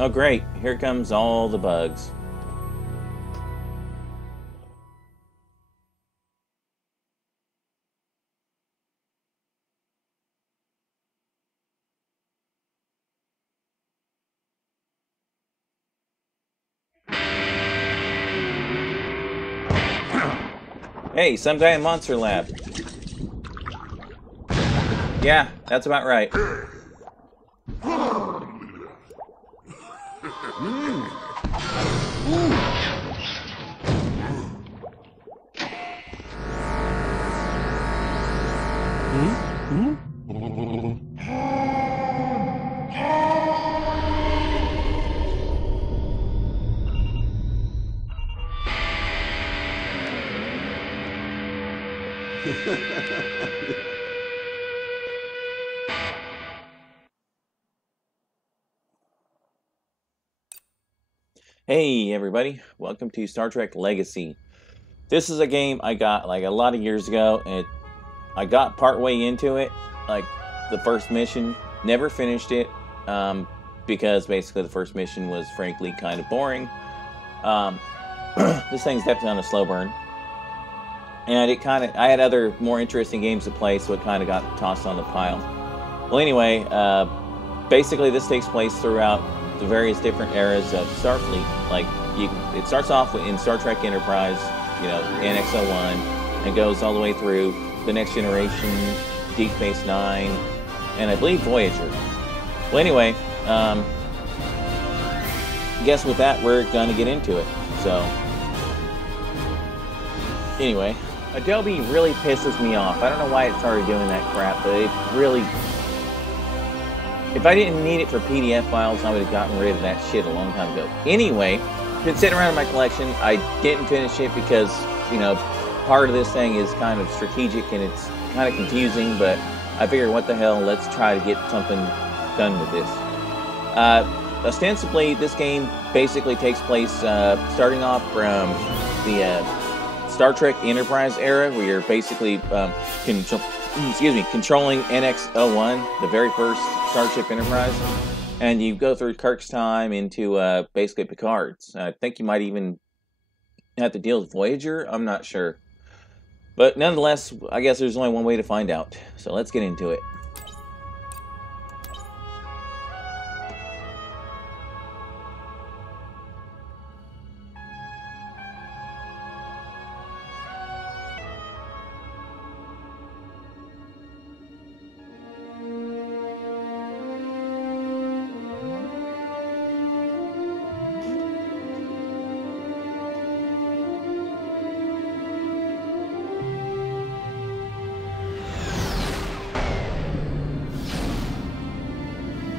Oh great, here comes all the bugs. Hey, some guy in Monster Lab. Yeah, that's about right. Hey everybody, welcome to Star Trek Legacy. This is a game I got like a lot of years ago, and I got partway into it, like the first mission, never finished it, because basically the first mission was frankly kind of boring. This thing's definitely on a slow burn. And I had other more interesting games to play, so it kind of got tossed on the pile. Well anyway, basically this takes place throughout the various different eras of Starfleet. Like, it starts off in Star Trek Enterprise, you know, NX-01, and goes all the way through the Next Generation, Deep Space Nine, and I believe Voyager. Well anyway, I guess with that we're gonna get into it. So, anyway, Adobe really pisses me off. I don't know why it started doing that crap, but it really... If I didn't need it for PDF files, I would have gotten rid of that shit a long time ago. Anyway, it's been sitting around in my collection. I didn't finish it because, you know, part of this thing is kind of strategic and it's kind of confusing, but I figured, what the hell, let's try to get something done with this. Ostensibly, this game basically takes place starting off from the Star Trek Enterprise era, where you're basically controlling NX-01, the very first Starship Enterprise, and you go through Kirk's time into basically Picard's. I think you might even have to deal with Voyager. I'm not sure, but nonetheless, I guess there's only one way to find out. So let's get into it.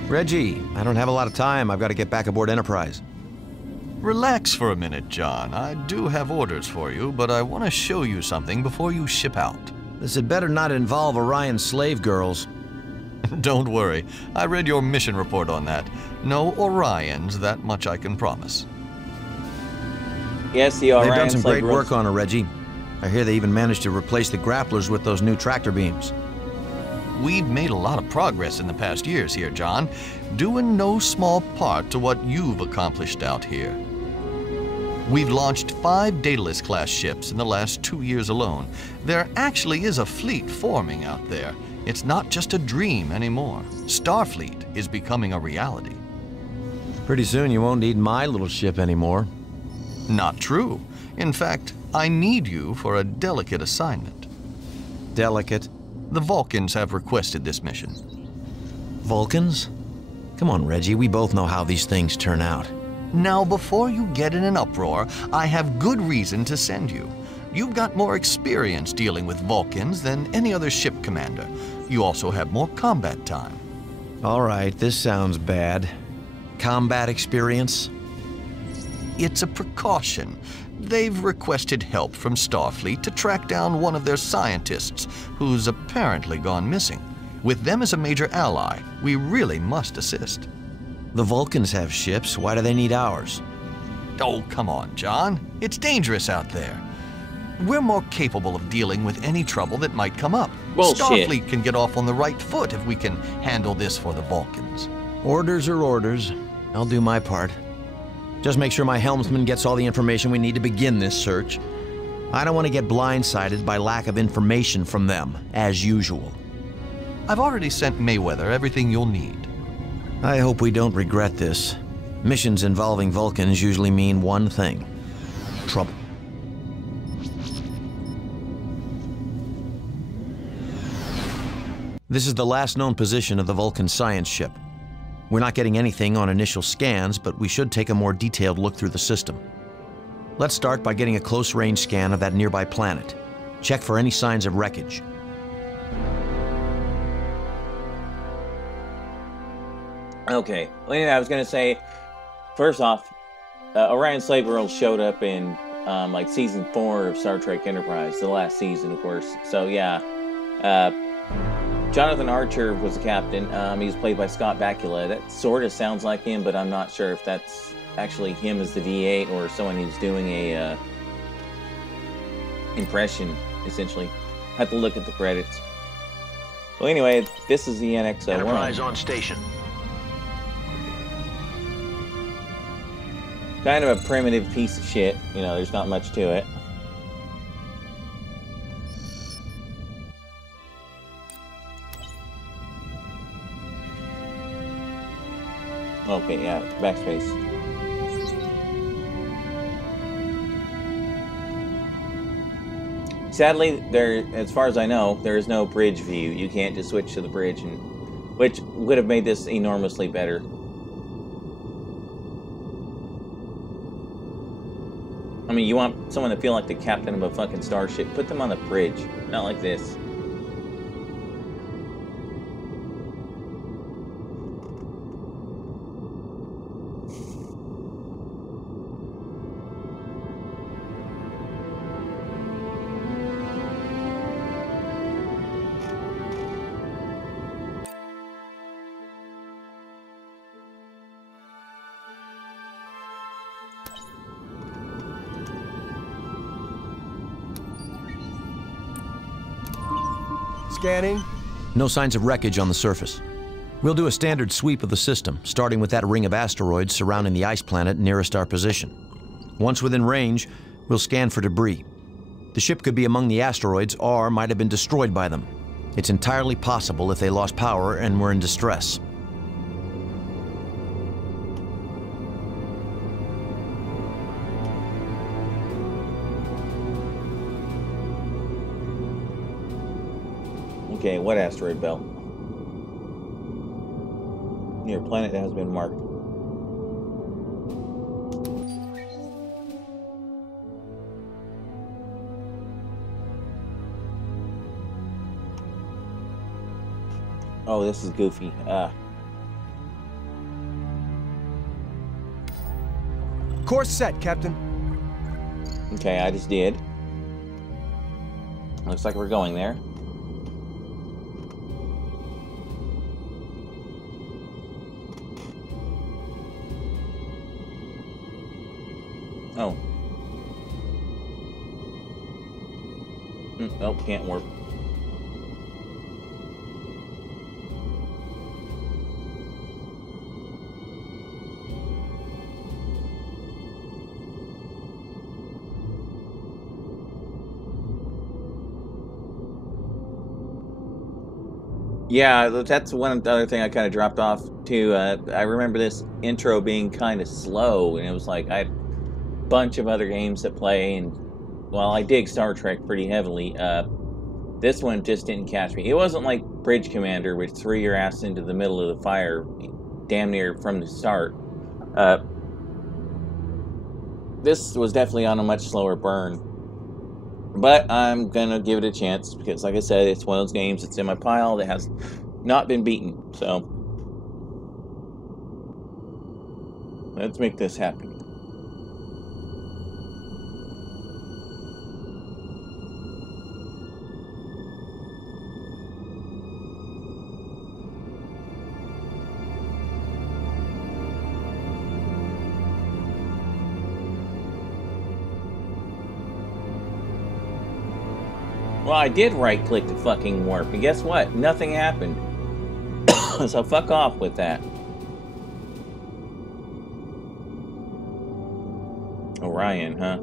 Reggie, I don't have a lot of time. I've got to get back aboard Enterprise. Relax for a minute, John. I do have orders for you, but I want to show you something before you ship out. This had better not involve Orion's slave girls. Don't worry. I read your mission report on that. No Orions, that much I can promise. Yes, the Orion They've done some slave great girls. work on her, Reggie. I hear they even managed to replace the grapplers with those new tractor beams. We've made a lot of progress in the past years here, John, due in no small part to what you've accomplished out here. We've launched 5 Daedalus-class ships in the last 2 years alone. There actually is a fleet forming out there. It's not just a dream anymore. Starfleet is becoming a reality. Pretty soon you won't need my little ship anymore. Not true. In fact, I need you for a delicate assignment. Delicate. The Vulcans have requested this mission. Vulcans? Come on, Reggie, we both know how these things turn out. Now, before you get in an uproar, I have good reason to send you. You've got more experience dealing with Vulcans than any other ship commander. You also have more combat time. All right, this sounds bad. Combat experience? It's a precaution. They've requested help from Starfleet to track down one of their scientists who's apparently gone missing. With them as a major ally, we really must assist. The Vulcans have ships. Why do they need ours? Oh, come on, John. It's dangerous out there. We're more capable of dealing with any trouble that might come up. Bullshit. Starfleet can get off on the right foot if we can handle this for the Vulcans. Orders are orders. I'll do my part. Just make sure my helmsman gets all the information we need to begin this search. I don't want to get blindsided by lack of information from them, as usual. I've already sent Mayweather everything you'll need. I hope we don't regret this. Missions involving Vulcans usually mean one thing: trouble. This is the last known position of the Vulcan science ship. We're not getting anything on initial scans, but we should take a more detailed look through the system. Let's start by getting a close-range scan of that nearby planet. Check for any signs of wreckage. Okay, well, yeah, I was gonna say, first off, Orion Slave Girl showed up in like season 4 of Star Trek Enterprise, the last season, of course. So yeah, Jonathan Archer was the captain. He was played by Scott Bakula. That sort of sounds like him, but I'm not sure if that's actually him as the V8 or someone who's doing a impression, essentially. Have to look at the credits. Well, anyway, this is the NX-01. Enterprise on station. Kind of a primitive piece of shit. You know, there's not much to it. Okay, yeah, backspace. Sadly, as far as I know, there is no bridge view. You can't just switch to the bridge, which would have made this enormously better. I mean, you want someone to feel like the captain of a fucking starship, put them on the bridge, not like this. Scanning. No signs of wreckage on the surface. We'll do a standard sweep of the system, starting with that ring of asteroids surrounding the ice planet nearest our position. Once within range, we'll scan for debris. The ship could be among the asteroids or might have been destroyed by them. It's entirely possible if they lost power and were in distress. Okay, what asteroid belt? Near a planet that has been marked. Oh, this is goofy. Course set, Captain. Okay, I just did. Looks like we're going there. Oh. Oh, can't warp. Yeah, that's one other thing I kind of dropped off too. I remember this intro being kind of slow, and it was like I had a bunch of other games that play, and while I dig Star Trek pretty heavily, this one just didn't catch me. It wasn't like Bridge Commander, which threw your ass into the middle of the fire damn near from the start. This was definitely on a much slower burn. But I'm gonna give it a chance because, like I said, it's one of those games that's in my pile that has not been beaten. So let's make this happen. Well, I did right-click to fucking warp, and guess what? Nothing happened. So fuck off with that. Orion, huh?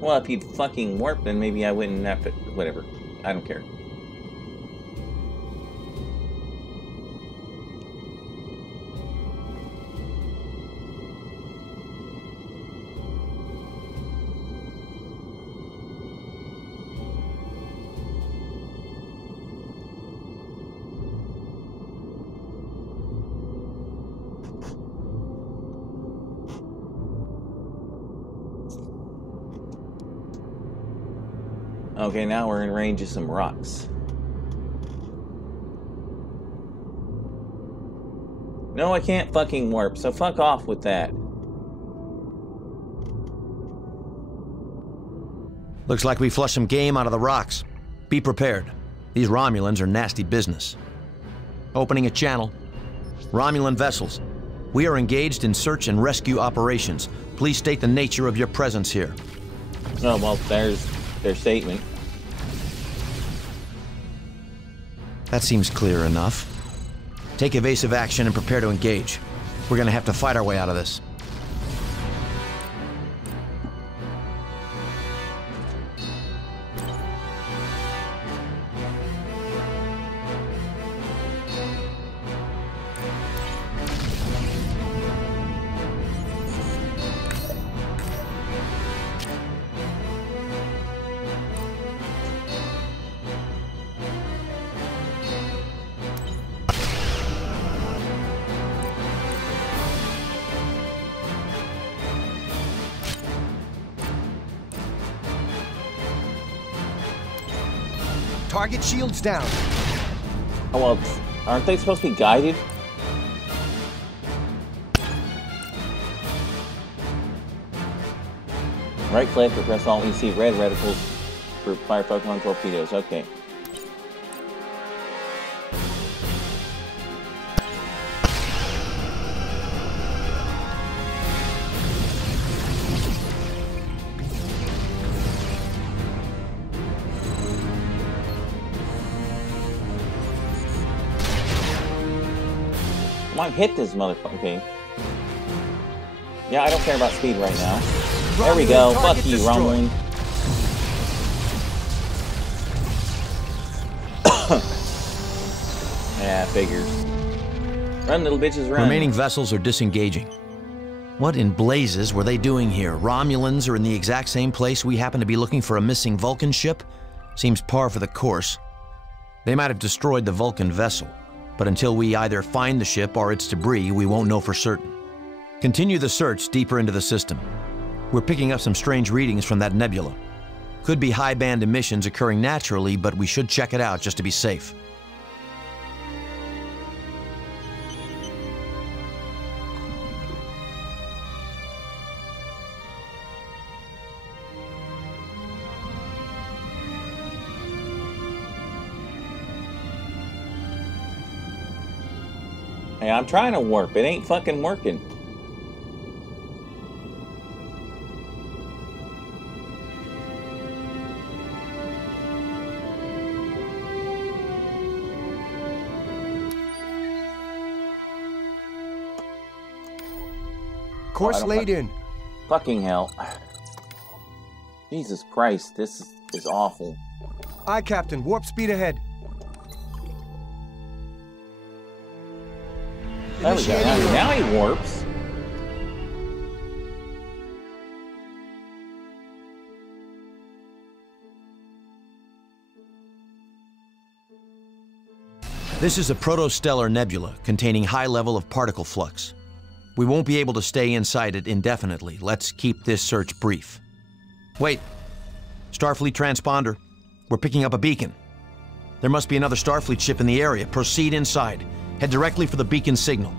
Well, if he'd fucking warped, then maybe I wouldn't have to... Whatever. I don't care. Okay, now we're in range of some rocks. No, I can't fucking warp, so fuck off with that. Looks like we flushed some game out of the rocks. Be prepared. These Romulans are nasty business. Opening a channel. Romulan vessels. We are engaged in search and rescue operations. Please state the nature of your presence here. Oh, well, there's their statement. That seems clear enough. Take evasive action and prepare to engage. We're gonna have to fight our way out of this. Target shields down. Oh, well, aren't they supposed to be guided? Right click or press Alt, you see red reticles for fire photon torpedoes. Okay. Come on, hit this motherfucker. Okay. Yeah, I don't care about speed right now. There we go. Fuck you, Romulan. Yeah, figures. Run, little bitches, run. Remaining vessels are disengaging. What in blazes were they doing here? Romulans are in the exact same place we happen to be looking for a missing Vulcan ship? Seems par for the course. They might have destroyed the Vulcan vessel, but until we either find the ship or its debris, we won't know for certain. Continue the search deeper into the system. We're picking up some strange readings from that nebula. Could be high-band emissions occurring naturally, but we should check it out just to be safe. Hey, I'm trying to warp. It ain't fucking working. Course laid in. Fucking hell. Jesus Christ, this is awful. Aye, Captain. Warp speed ahead. There we go. Now he warps. This is a protostellar nebula containing high level of particle flux. We won't be able to stay inside it indefinitely. Let's keep this search brief. Wait. Starfleet transponder. We're picking up a beacon. There must be another Starfleet ship in the area. Proceed inside. Head directly for the beacon signal.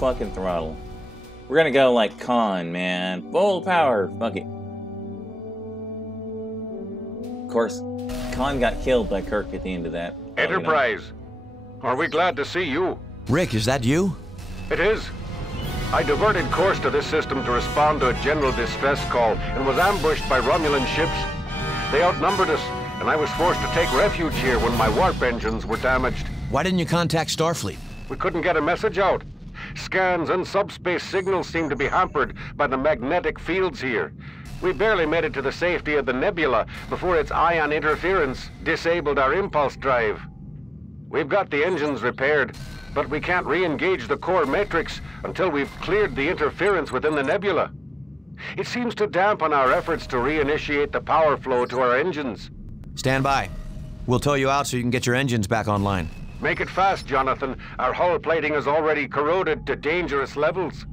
fucking throttle. We're gonna go like Khan, man. Full power. Fuck it. Of course, Khan got killed by Kirk at the end of that. Enterprise, are we glad to see you? Rick, is that you? It is. I diverted course to this system to respond to a general distress call and was ambushed by Romulan ships. They outnumbered us, and I was forced to take refuge here when my warp engines were damaged. Why didn't you contact Starfleet? We couldn't get a message out. Scans and subspace signals seem to be hampered by the magnetic fields here. We barely made it to the safety of the nebula before its ion interference disabled our impulse drive. We've got the engines repaired, but we can't re-engage the core matrix until we've cleared the interference within the nebula. It seems to dampen our efforts to reinitiate the power flow to our engines. Stand by. We'll tow you out so you can get your engines back online. Make it fast, Jonathan. Our hull plating is already corroded to dangerous levels.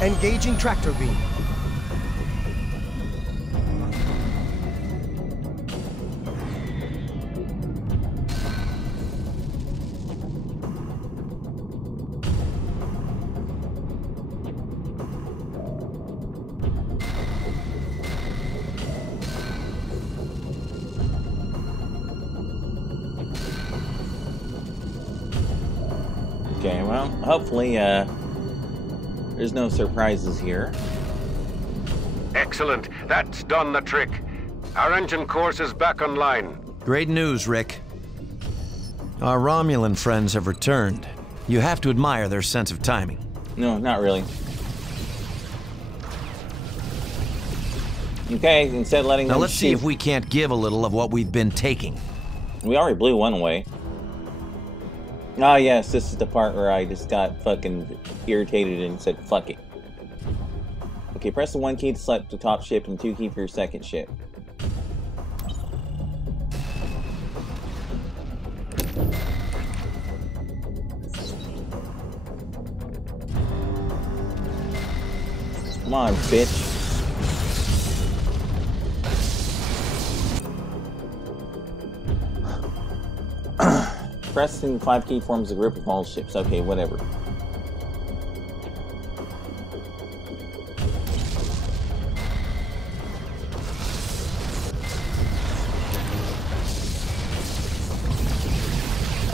Engaging tractor beam. Okay, well, hopefully, there's no surprises here. Excellent. That's done the trick. Our engine course is back online. Great news, Rick. Our Romulan friends have returned. You have to admire their sense of timing. No, not really. Okay, instead of letting Now them let's see shoot- if we can't give a little of what we've been taking. We already blew one away. Ah, yes, this is the part where I just got fucking irritated and said, fuck it. Okay, press the 1 key to select the top ship and 2 key for your second ship. Come on, bitch. Pressing 5 key forms a group of all ships. Okay, whatever.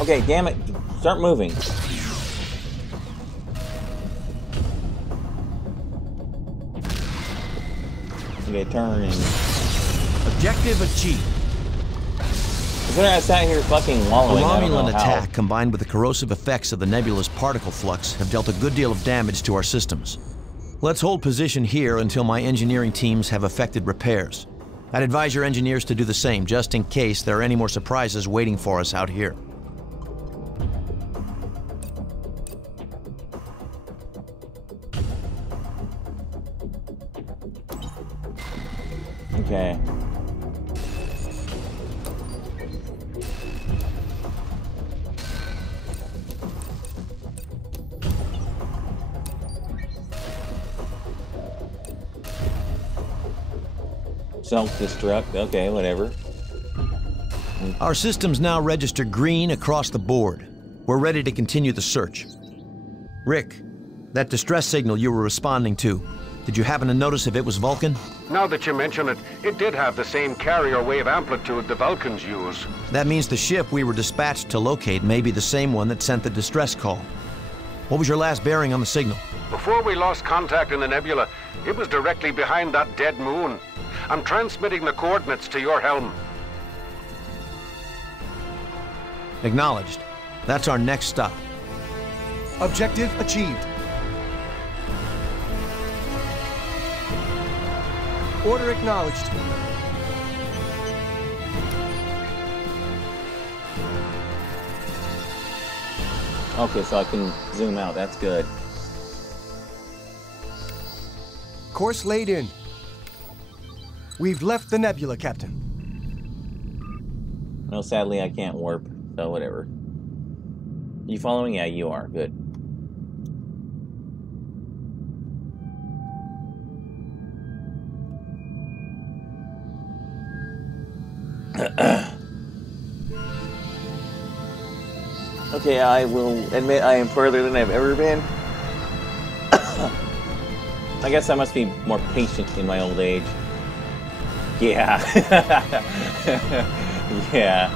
Okay, damn it. Start moving. Okay, turning. Objective achieved. Considering I sat here fucking The wallowing, I don't know Romulan how. attack, combined with the corrosive effects of the nebula's particle flux, have dealt a good deal of damage to our systems. Let's hold position here until my engineering teams have effected repairs. I'd advise your engineers to do the same, just in case there are any more surprises waiting for us out here. Okay. Self-destruct, okay, whatever. Our systems now register green across the board. We're ready to continue the search. Rick, that distress signal you were responding to, did you happen to notice if it was Vulcan? Now that you mention it, it did have the same carrier wave amplitude the Vulcans use. That means the ship we were dispatched to locate may be the same one that sent the distress call. What was your last bearing on the signal? Before we lost contact in the nebula, it was directly behind that dead moon. I'm transmitting the coordinates to your helm. Acknowledged. That's our next stop. Objective achieved. Order acknowledged. Okay, so I can zoom out, that's good. Course laid in. We've left the nebula, Captain. No, sadly I can't warp, so whatever. You following? Yeah, you are. Good. Okay, I will admit I am further than I've ever been. I guess I must be more patient in my old age. Yeah. Yeah.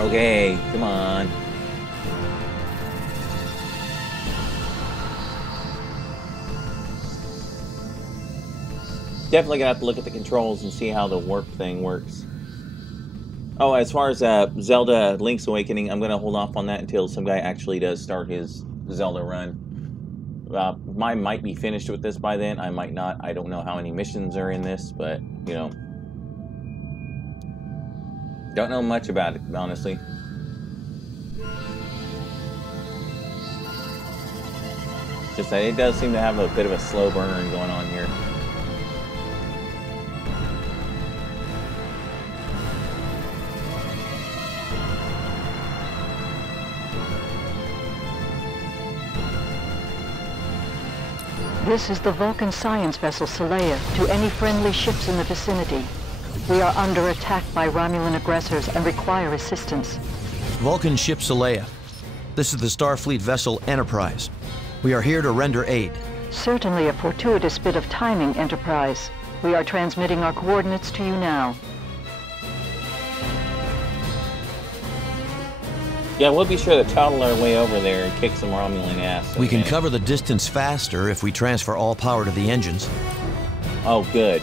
Okay, come on. Definitely gonna have to look at the controls and see how the warp thing works. Oh, as far as Zelda Link's Awakening, I'm gonna hold off on that until some guy actually does start his Zelda run. Mine might be finished with this by then, I might not. I don't know how many missions are in this, but, you know. Don't know much about it, honestly. Just that it does seem to have a bit of a slow burn going on here. This is the Vulcan science vessel Saleya to any friendly ships in the vicinity. We are under attack by Romulan aggressors and require assistance. Vulcan ship Saleya. This is the Starfleet vessel Enterprise. We are here to render aid. Certainly a fortuitous bit of timing, Enterprise. We are transmitting our coordinates to you now. Yeah, we'll be sure to toddle our way over there and kick some Romulan ass. We can cover the distance faster if we transfer all power to the engines. Oh, good.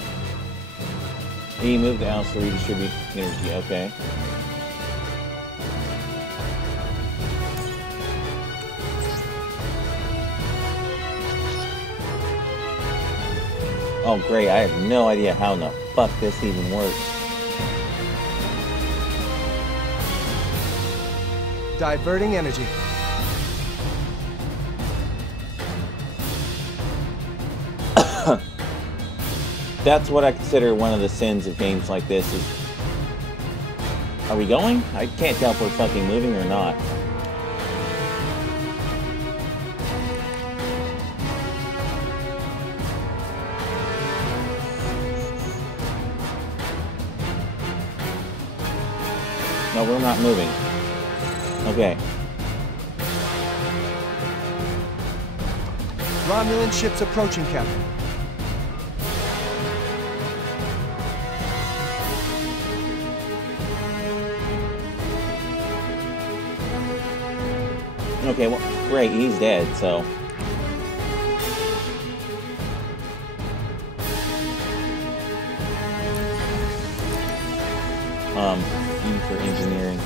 E, move the Alice to redistribute energy. Okay. Oh, great. I have no idea how in the fuck this even works. Diverting energy. That's what I consider one of the sins of games like this is... Are we going? I can't tell if we're fucking moving or not. No, we're not moving. Okay. Romulan ships approaching, Captain. Okay, well, great, he's dead, so... E for engineering.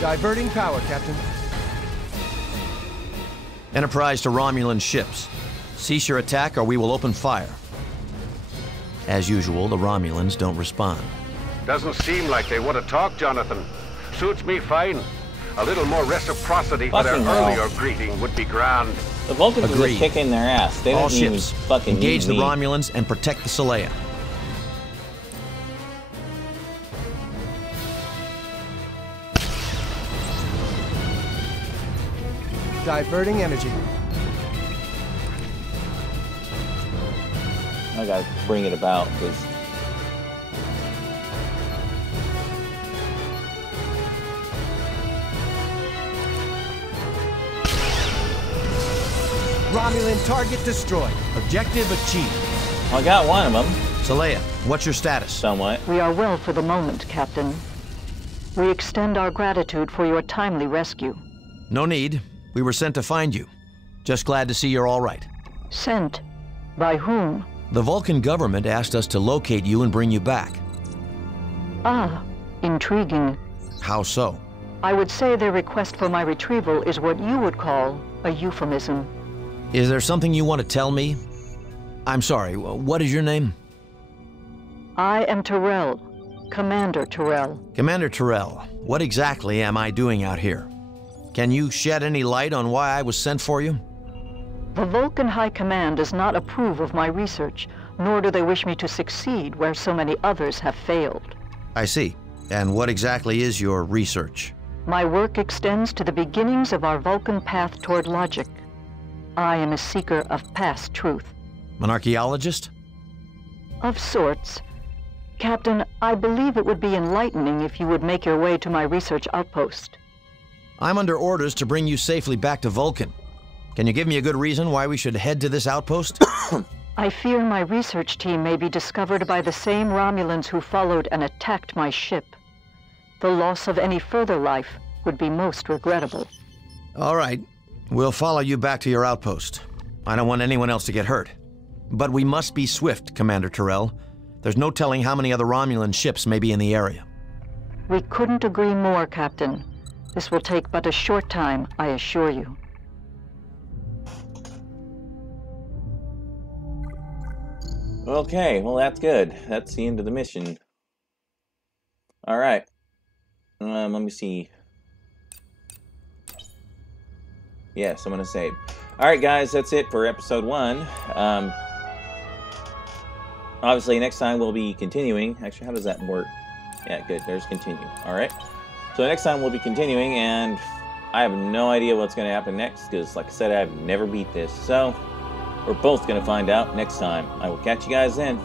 Diverting power, Captain. Enterprise to Romulan ships. Cease your attack or we will open fire. As usual, the Romulans don't respond. Doesn't seem like they want to talk, Jonathan. Suits me fine. A little more reciprocity for their Fucking hell. earlier greeting would be grand. The Vulcans are Agreed. just kicking their ass. They All don't even ships, fucking engage need the me. Romulans and protect the Saleya. Diverting energy. I gotta bring it about, because... Romulan target destroyed. Objective achieved. I got one of them. Saleya, what's your status? Somewhat. We are well for the moment, Captain. We extend our gratitude for your timely rescue. No need. We were sent to find you. Just glad to see you're all right. Sent? By whom? The Vulcan government asked us to locate you and bring you back. Ah, intriguing. How so? I would say their request for my retrieval is what you would call a euphemism. Is there something you want to tell me? I'm sorry, what is your name? I am Tyrell, Commander Tyrell. Commander Tyrell, what exactly am I doing out here? Can you shed any light on why I was sent for you? The Vulcan High Command does not approve of my research, nor do they wish me to succeed where so many others have failed. I see. And what exactly is your research? My work extends to the beginnings of our Vulcan path toward logic. I am a seeker of past truth. An archaeologist? Of sorts. Captain, I believe it would be enlightening if you would make your way to my research outpost. I'm under orders to bring you safely back to Vulcan. Can you give me a good reason why we should head to this outpost? I fear my research team may be discovered by the same Romulans who followed and attacked my ship. The loss of any further life would be most regrettable. All right. We'll follow you back to your outpost. I don't want anyone else to get hurt. But we must be swift, Commander Tyrell. There's no telling how many other Romulan ships may be in the area. We couldn't agree more, Captain. This will take but a short time, I assure you. Okay, well that's good. That's the end of the mission. Alright. Let me see. Yes, I'm gonna save. Alright guys, that's it for episode 1. Obviously next time we'll be continuing. Actually, how does that work? Yeah, good. There's continue. Alright. So next time we'll be continuing, and I have no idea what's gonna happen next, because like I said, I've never beat this. So we're both gonna find out next time. I will catch you guys then.